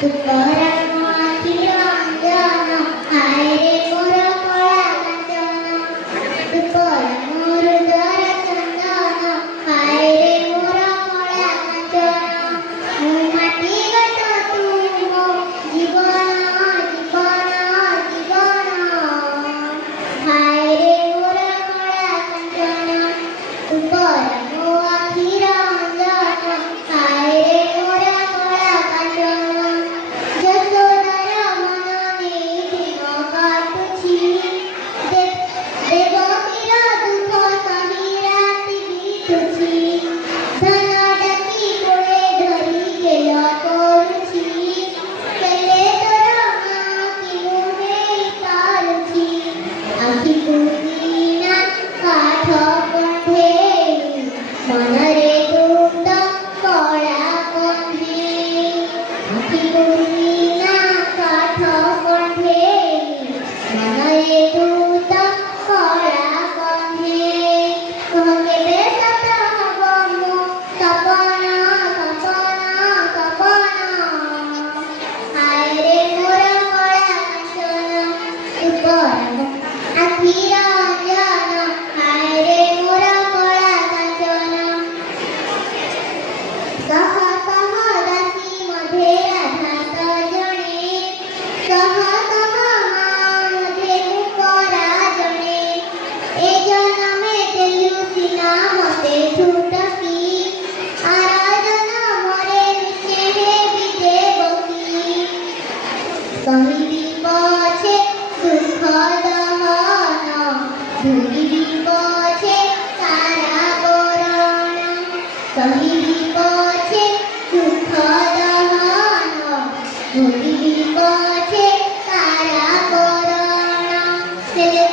ତୁକରାମ ଆଖିର ଅଞ୍ଜନ ହାୟରେ ମୋର କଳା କାଞ୍ଚନ ତୁକରାମ ହୃଦୟର ଚନ୍ଦନ ହାୟରେ ମୋର କଳା କାଞ୍ଚନ ମୁଁ ମାଟି ଗଛ ତୁ ମୋ ଜୀବନ ଜୀବନ ଜୀବନ ହାୟରେ ମୋର କଳା କାଞ୍ଚନ ତୁକରାମ ଆଖିର ଅଞ୍ଜନ ହାୟରେ ମୋର କଳା କାଞ୍ଚନ ଯଶୋଦାର ମନ ନେଇ ଦିନ କାଟୁଛି ଦେବକୀର ଦୁଃଖ ସହି ରାତି ବିତୁଛି ଧନ ଡାକି କୋଳେ ଧରି ଗେଲ କରୁଛି ହେଲେ ତୋର ଆଖି ମୁହେଇ ପାରୁଛି ଆଖିକୁ ବିନା କାଠ କଣ୍ଢେଇ ମନରେ ଦୁଃଖ କଳା କଣ୍ଢେଇ ଆଖିକୁ ବିନା କାଠ କଣ୍ଢେଇ ମନରେ ଦୁଃଖ କଳା କଣ୍ଢେଇ କହ କେବେ ସତ ହବ ମୋ ସପନ ସପନ ସପନ ହାୟରେ ମୋର କଳା କାଞ୍ଚନ ତୁକରାମ ଆଖିର ଅଞ୍ଜନ ହାୟରେ ମୋର କଳା କାଞ୍ଚନ ସହ ସହ ଦାସୀ ମଧ୍ୟରେ ରାଧା ଜଣେ ସହ ସହ ମା ମଧ୍ୟରେ ମୁକରା ଜଣେ ଏ ଜନମେ ଦେଲୁ ସିନା ମତେ ଛୁଟକି ଆର ଜନମରେ ନିଶ୍ଚେ ହେବି ଦେବକୀ କହିବି ପଛେ ଦୁଃଖ ଦହନ ଭୁଲିବି ପଛେ ସାରା ବରଣ କହିବି ପଛେ ଦୁଃଖ ଦହନ ଭୁଲିବି ପଛେ ସାରା ବରଣ ହେଲେ